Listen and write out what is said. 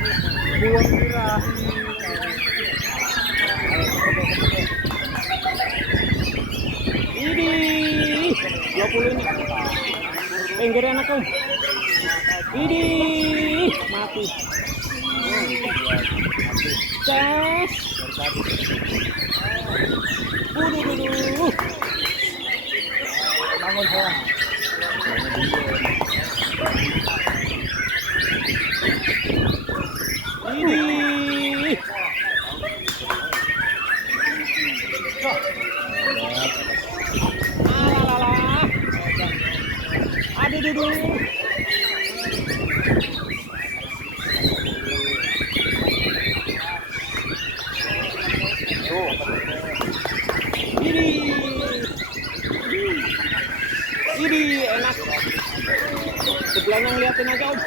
Buang birahi. Ini 20 ini. Pinggir anak kau. Ini mati. Ces. Bangun saya. Ini. Alah. Aduh. Ini enak. Sebelahnya ngeliatin aja om.